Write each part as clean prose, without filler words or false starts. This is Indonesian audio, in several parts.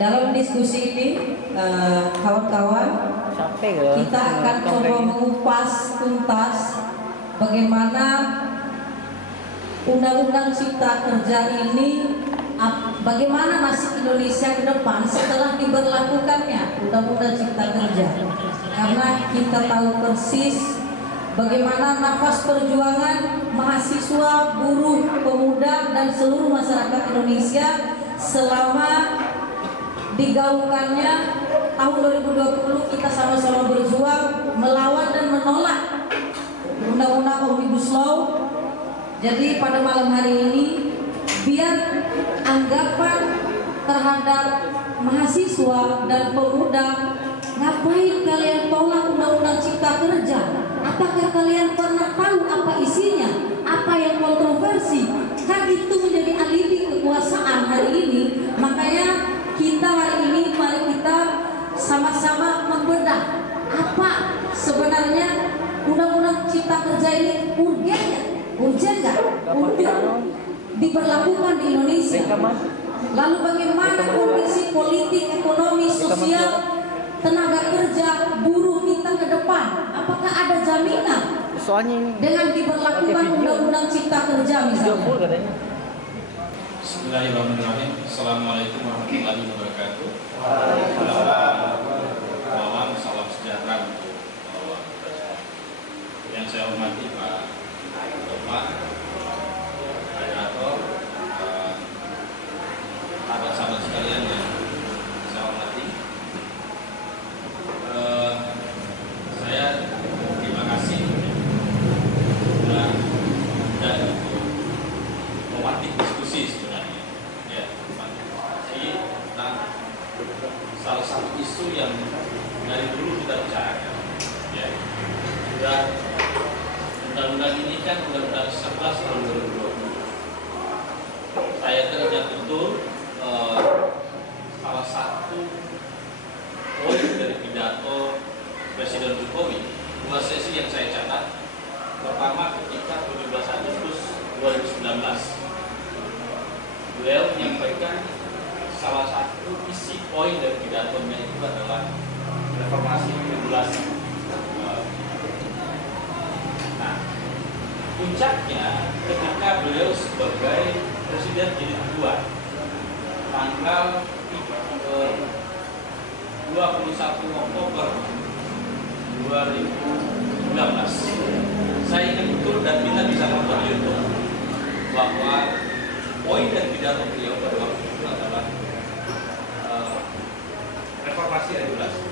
Dalam diskusi ini, kawan-kawan, kita akan coba mengupas tuntas bagaimana Undang-Undang Cipta Kerja ini, bagaimana nasib Indonesia ke depan setelah diberlakukannya Undang-Undang Cipta Kerja. Karena kita tahu persis bagaimana nafas perjuangan mahasiswa, buruh, pemuda, dan seluruh masyarakat Indonesia selama digaungkannya tahun 2020. Kita sama-sama berjuang melawan dan menolak Undang-Undang Omnibus Law. Jadi pada malam hari ini, biar anggapan terhadap mahasiswa dan pemuda, ngapain kalian tolak Undang-Undang Cipta Kerja? Apakah kalian pernah tahu apa isinya? Apa yang kontroversi? Kan itu menjadi alibi kekuasaan hari ini. Makanya kita hari ini, mari kita sama-sama membedah apa sebenarnya Undang-Undang Cipta Kerja ini urgen nggak untuk diberlakukan di Indonesia? Lalu bagaimana kondisi politik, ekonomi, sosial, tenaga kerja, buruh kita ke depan? Apakah ada jaminan dengan diberlakukan Undang-Undang Cipta Kerja misalnya? Bismillahirrahmanirrahim. Assalamualaikum warahmatullahi wabarakatuh. Malam, salam sejahtera untuk yang saya hormati Pak Bapak, Moderator, sahabat-sahabat sekalian yang saya hormati. Saya terima kasih dan memantik diskusi sebenarnya. Ya, diskusi tentang salah satu isu yang dari dulu kita bicarakan. Ya, sudah undang-undang ini kan undang-undang 11 tahun 2020. Saya teringat betul salah satu poin dari pidato Presiden Jokowi, 2 sesi yang saya catat. Pertama ketika 17 Agustus 2019, beliau menyampaikan salah satu isi poin dari pidatonya itu adalah reformasi regulasi. Nah, puncaknya ketika beliau sebagai Presiden jilid 2 tanggal 21 Oktober 2019. Saya ingat betul dan kita bisa nonton di YouTube bahwa poin dan pidato beliau pada waktu itu adalah reformasi regulasi.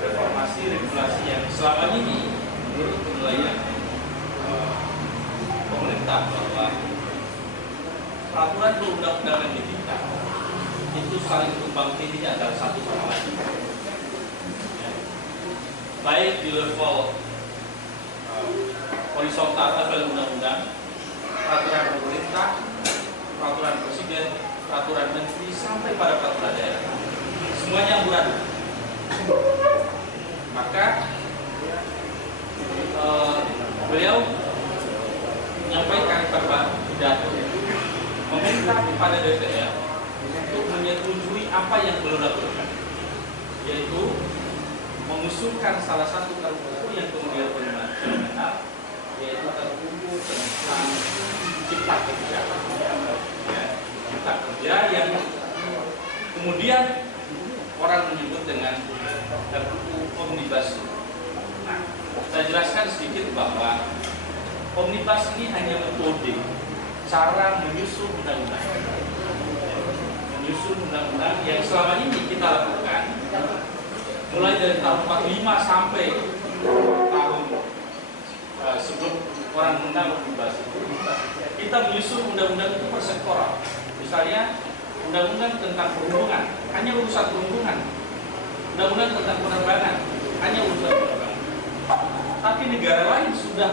Reformasi regulasi yang selama ini menurut penilaian pemerintah bahwa peraturan perundang-undangan di kita itu saling tumpang tindih antara satu sama lain. Ya. Baik di level horizontal level undang-undang, peraturan pemerintah, peraturan presiden, peraturan menteri, sampai pada peraturan daerah, semuanya amburadul. Maka beliau menyampaikan pada pidato meminta kepada DPR untuk menyetujui apa yang beliau lakukan, yaitu mengusulkan salah satu RUU yang kemudian fenomenal, yaitu RUU tentang Cipta Kerja. Ya, Cipta Kerja yang kemudian orang menyebut dengan RUU Omnibus. Nah, saya jelaskan sedikit bahwa Omnibus ini hanya metode cara menyusun undang-undang. Menyusun undang-undang yang selama ini kita lakukan mulai dari tahun 45 sampai tahun sebelum orang undang Omnibus itu, kita menyusun undang-undang itu persektoral. Misalnya undang-undang tentang perhubungan hanya urusan perhubungan, undang-undang tentang penerbangan hanya urusan penerbangan. Tapi negara lain sudah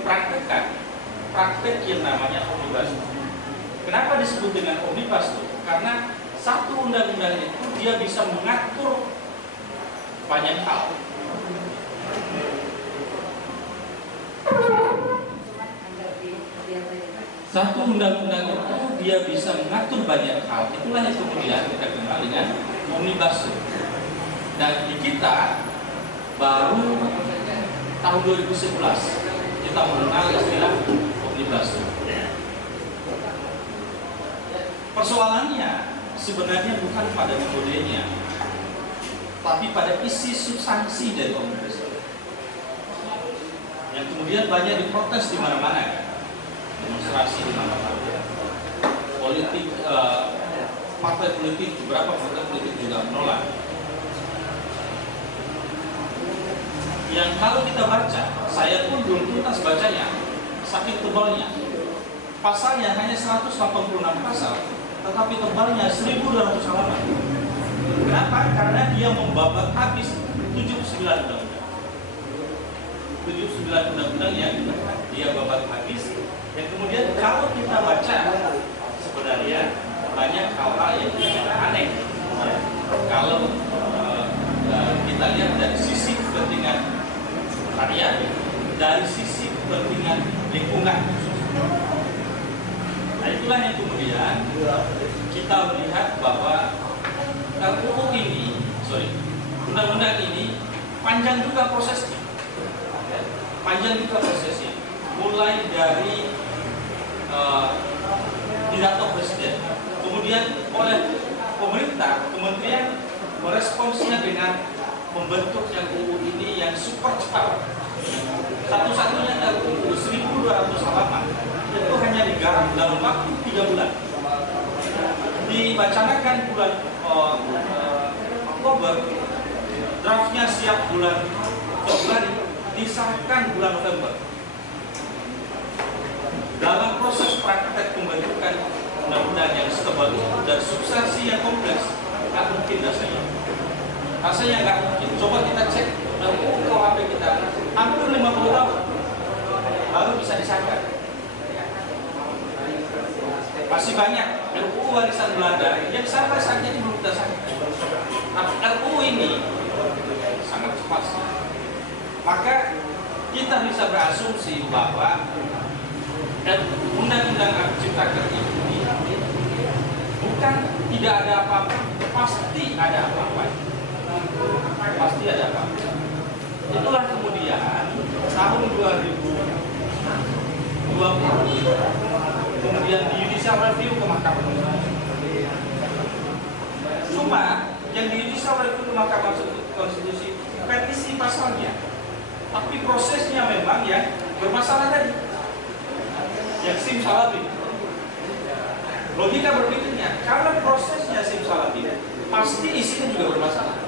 mempraktekkan praktek yang namanya omnibus. Kenapa disebut dengan omnibus itu? Karena satu undang-undang itu dia bisa mengatur banyak hal. Satu undang-undang itu dia bisa mengatur banyak hal, itulah yang kemudian kita kenal dengan omnibus law. Dan di kita baru tahun 2011 kita mengenal istilah omnibus law. Persoalannya sebenarnya bukan pada metodenya, tapi pada isi substansi dari omnibus law yang kemudian banyak diprotes di mana-mana, demonstrasi di mana-mana, politik, partai politik, beberapa partai politik juga menolak. Yang kalau kita baca, saya pun belum tuntas bacanya, saking tebalnya. Pasalnya hanya 186 pasal, tetapi tebalnya 1.200 halaman. Kenapa? Karena dia membabat habis 79 undang-undang. 79 undang-undang yang dia babat habis. Yang kemudian kalau kita baca, sebenarnya banyak hal-hal yang aneh. Kalau kita lihat dari sisi kepentingan rakyat, dari sisi kepentingan lingkungan. Nah, itulah yang kemudian kita melihat bahwa RUU ini, undang-undang ini panjang juga prosesnya. Panjang juga prosesnya. Mulai dari pidato presiden, kemudian oleh pemerintah, kementerian meresponsnya dengan membentuk RUU ini yang super cepat. Satu-satunya RUU 1.200 halaman itu hanya digarap dalam waktu 3 bulan. Dibacanakan bulan Oktober, draftnya siap bulan Februari, disahkan bulan November. Dalam proses praktek pembentukan undang-undang yang setebal itu dan substansi yang kompleks, nggak mungkin rasanya nggak mungkin. Coba kita cek RUU KUHP kita hampir 50 tahun baru bisa disahkan. Masih banyak RUU warisan Belanda yang sampai saat ini belum kita sahkan. Tapi RUU ini sangat cepat. Maka kita bisa berasumsi bahwa Undang-Undang Cipta Kerja ini bukan tidak ada apa-apa, pasti ada apa-apa. Pasti ada apa-apa. Itulah kemudian tahun 2020 kemudian di judicial review ke Mahkamah Konstitusi. Cuma yang di judicial review ke Mahkamah Konstitusi bukan isi pasalnya, tapi prosesnya memang yang bermasalah tadi, yang simsalabim. Logika berpikirnya, karena prosesnya simsalabim, pasti isinya juga bermasalah.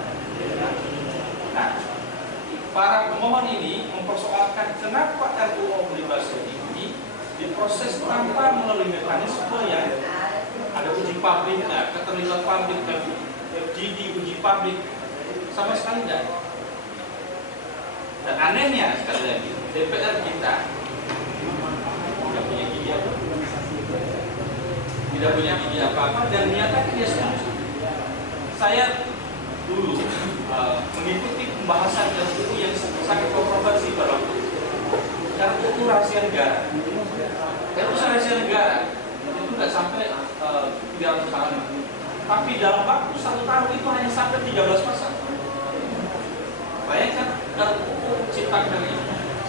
Nah, para pemohon ini mempersoalkan kenapa RUU Omnibus Law ini diproses tanpa melalui mekanisme yang ada uji publik, keterlibatan publik, FGD, uji publik, sama sekali tidak. Dan anehnya sekali lagi, DPR kita tidak punya gigi apa, tidak punya gigi apa-apa dan menyatakan dia setuju. Saya dulu mengikuti pembahasan RUU yang sangat kontroversi pada waktu itu. RUU rahasia negara. RUU rahasia negara itu nggak sampai 300 halaman. Tapi dalam waktu 1 tahun itu hanya sampai 13 pasal. Bayangkan RUU Cipta Kerja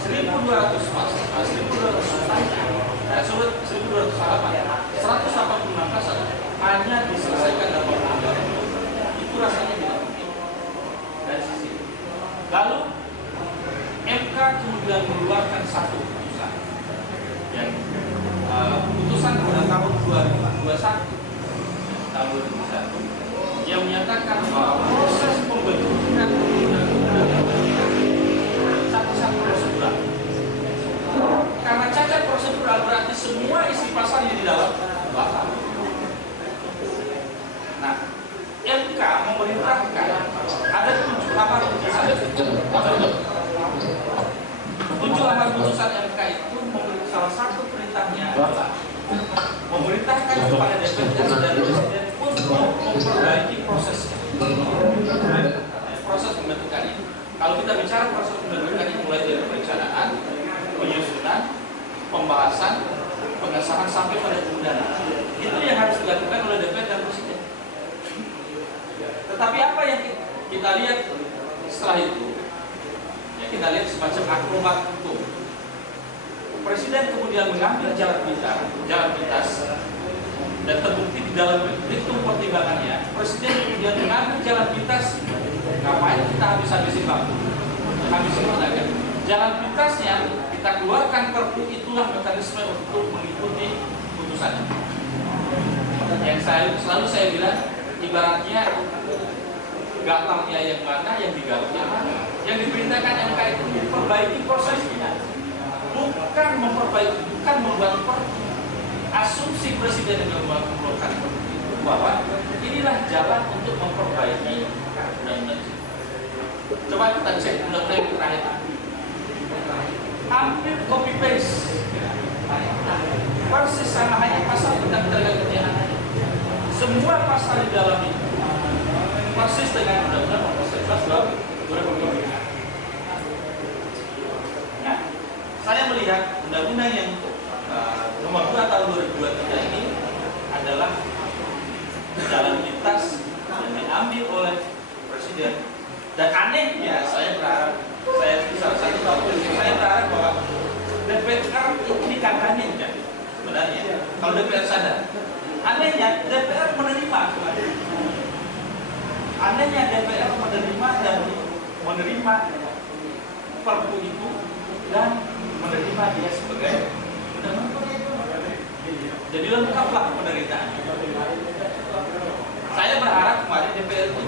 1.200 pasal, 1.200 substansi, 1.200 halaman, 186 pasal hanya diselesaikan dalam waktu 2 tahun. Itu rasanya tidak mungkin dari sisi. Lalu MK kemudian mengeluarkan satu putusan yang putusan pada tahun 2021 yang menyatakan bahwa proses pembentukan undang-undang satu-satu prosedural. Karena cacat prosedural berarti semua isi pasalnya di dalam batal. Nah, MK memerintahkan ada 7 amar putusan. 7 amar putusan MK itu memberi salah satu perintahnya adalah memerintahkan kepada DPR dan Presiden untuk memperbaiki prosesnya. Proses pembentukan ini. Kalau kita bicara proses pembentukan ini mulai dari perencanaan, penyusunan, pembahasan, pengesahan sampai pada kemudahan. Itu yang harus dilakukan oleh DPR dan Presiden. Tetapi apa yang kita lihat setelah itu? Ya, kita lihat semacam akrobat hukum. Presiden kemudian mengambil jalan pintas dan terbukti di dalam hitung pertimbangannya. Presiden kemudian mengambil jalan pintas. Ngapain kita habis-habisin waktu, habisin tenaga? Jalan pintasnya kita keluarkan Perpu, itulah mekanisme untuk mengikuti putusannya. Yang selalu saya bilang, ibaratnya gatalnya yang mana, yang digaruk yang mana. Yang diperintahkan MK itu memperbaiki prosesnya, bukan memperbaiki, bukan membuat perpu. Asumsi Presiden yang mengeluarkan perpu itu bahwa inilah jalan untuk memperbaiki undang-undang. Coba kita cek undang-undang yang terakhir. Hampir copy paste, persis sama, hanya pasal tentang tenaga kerjaan. Semua pasal di dalam itu persis dengan undang-undang nomor 11 2020. Nah, saya melihat undang-undang yang nomor 2 tahun 2023 ini adalah jalan pintas yang diambil oleh Presiden. Dan anehnya, saya berharap, salah satu tahun saya berharap bahwa DPR ini katanya sebenarnya, kalau DPR sadar, anehnya DPR menerima dan menerima perpu itu dan menerima dia sebagai undang-undang. Jadi lengkaplah penderitaan. Saya berharap kemarin DPR itu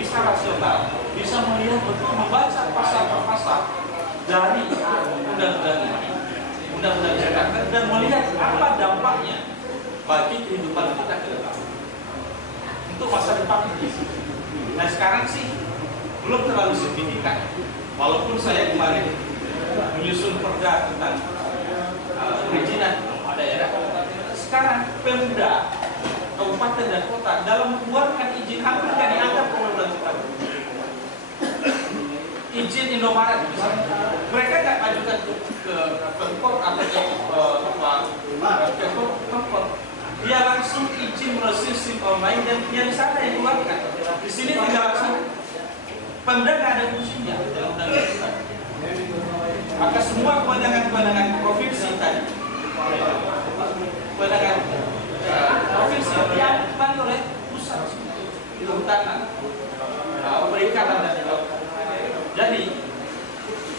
bisa rasional, bisa melihat betul, membaca pasal per pasal dari undang-undang ini, undang-undang Jakarta, dan melihat apa dampaknya bagi kehidupan kita ke depan untuk masa depan ini. Nah, sekarang sih belum terlalu signifikan, walaupun saya kemarin menyusun perda tentang perizinan daerah. Sekarang Pemda kabupaten dan kota dalam mengeluarkan izin hampir tidak dianggap undang-undang kita. Izin Indomaret misalnya, mereka nggak ajukan ke Pemkot atau ke Pemkot, dia langsung izin melalui sistem online dan dia di sana yang keluarkan. Di sini tinggal laksana. Pemda nggak ada fungsinya dalam undang-undang kita. Maka semua kewenangan-kewenangan provinsi tadi, kewenangan provinsi diambil oleh pusat, kehutanan, perikanan dan lain-lain. Jadi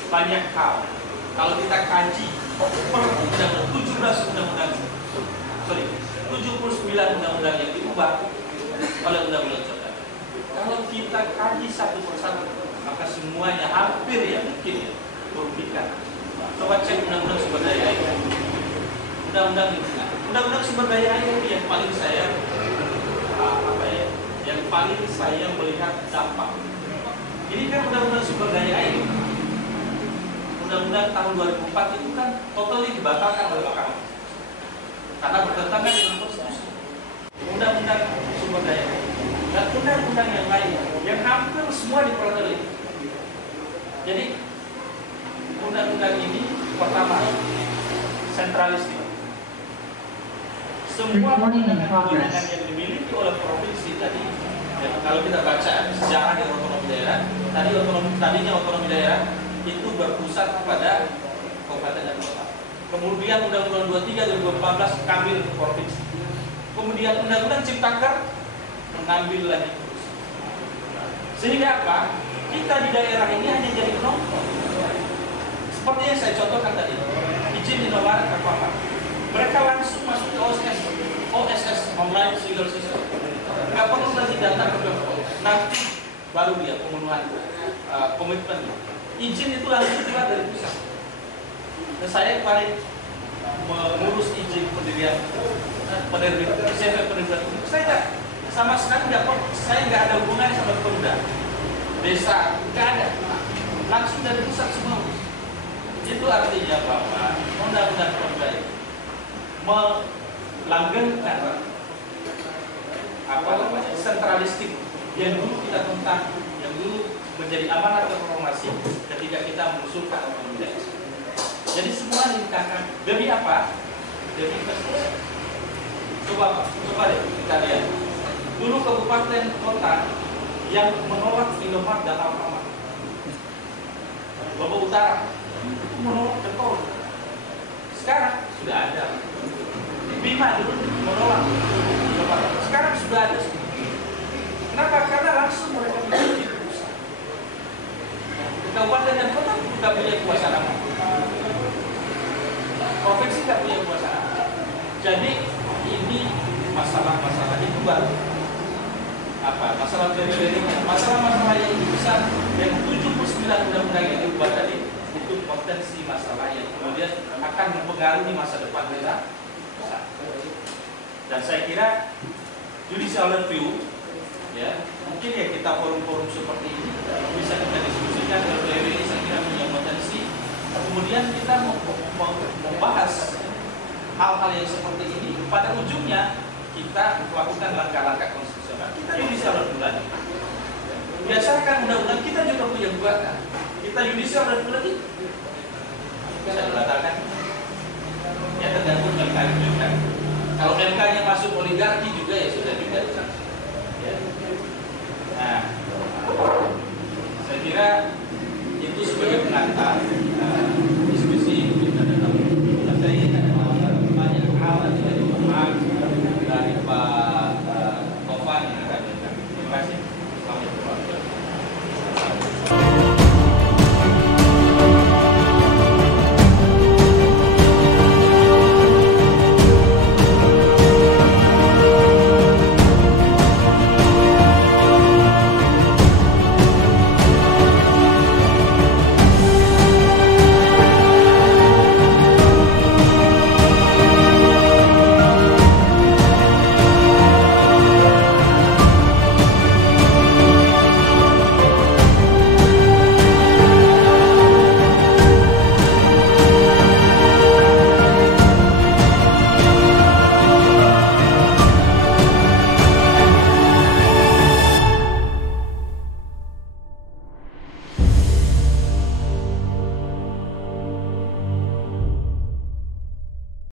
banyak hal kalau kita kaji per undang-undang 79 undang-undang yang diubah oleh undang-undang Jakarta. Kalau kita kaji satu persatu, maka semuanya hampir ya mungkin ya merugikan. Coba cek undang-undang sumber daya air, undang-undang lingkungan, undang-undang sumber daya air yang paling saya yang paling saya melihat dampak. Ini kan undang-undang sumber daya air, undang-undang tahun 2004 itu kan totally dibatalkan oleh Mahkamah karena bertentangan dengan konstitusi. Undang-undang sumber daya air dan undang-undang yang lain yang hampir semua diperoleh. Jadi undang-undang ini pertama sentralistik. Semua kewenangan yang dimiliki oleh provinsi tadi, ya, kalau kita baca sejarah dari otonomi daerah, tadinya otonomi daerah itu berpusat pada kabupaten dan kota. Kemudian Undang-Undang 23 2014 ambil ke provinsi. Kemudian Undang-Undang Ciptaker mengambil lagi terus. Sehingga apa? Kita di daerah ini hanya jadi penonton. Seperti yang saya contohkan tadi, izin Indomaret apa? Mereka langsung masuk ke OSS online legal system. Nggak perlu lagi datang ke Pemkot. Nanti baru dia pemenuhan komitmen. Izin itu langsung keluar dari pusat. Dan saya kemarin mengurus izin pendirian penerbitan saya sama sekali saya nggak ada hubungannya sama Pemda, desa, nggak ada, langsung dari pusat semua. Itu artinya bahwa undang-undang Pemda itu melanggengkan sentralistik yang dulu kita tentang, yang dulu menjadi amanat reformasi ketika kita mengusulkan otonomi daerah. Jadi semua dinikahkan demi apa? demi investasi. Coba deh kita lihat. Dulu kabupaten kota yang menolak Indomaret dan Alfamart, Lombok Utara menolak Jepang. Sekarang sudah ada. Bima dulu menolak Indomaret. Sekarang sudah ada. Kenapa? Karena langsung mereka memiliki perusahaan. Kabupaten dan kota tidak punya kuasa apa. Provinsi tidak punya kuasa apa. Jadi ini masalah-masalah itu baru apa? Masalah dari masalah-masalah yang besar yang 79 undang-undang yang diubah tadi itu potensi masalah yang kemudian akan mempengaruhi masa depan kita. Dan saya kira judicial review, ya mungkin ya kita forum-forum seperti ini bisa kita diskusikan. RPW ini saya kira punya potensi. Kemudian kita membahas hal-hal yang seperti ini. Pada ujungnya kita melakukan langkah-langkah konstitusional. Kita judicial review lagi. Biasakan undang-undang kita juga punya gugatan. Kita judicial review lagi. Bisa dibatalkan. Ya tergantung MK juga. Kalau MK-nya masuk oligarki juga ya sudah juga. Ya. Nah, saya kira itu sebagai pengantar.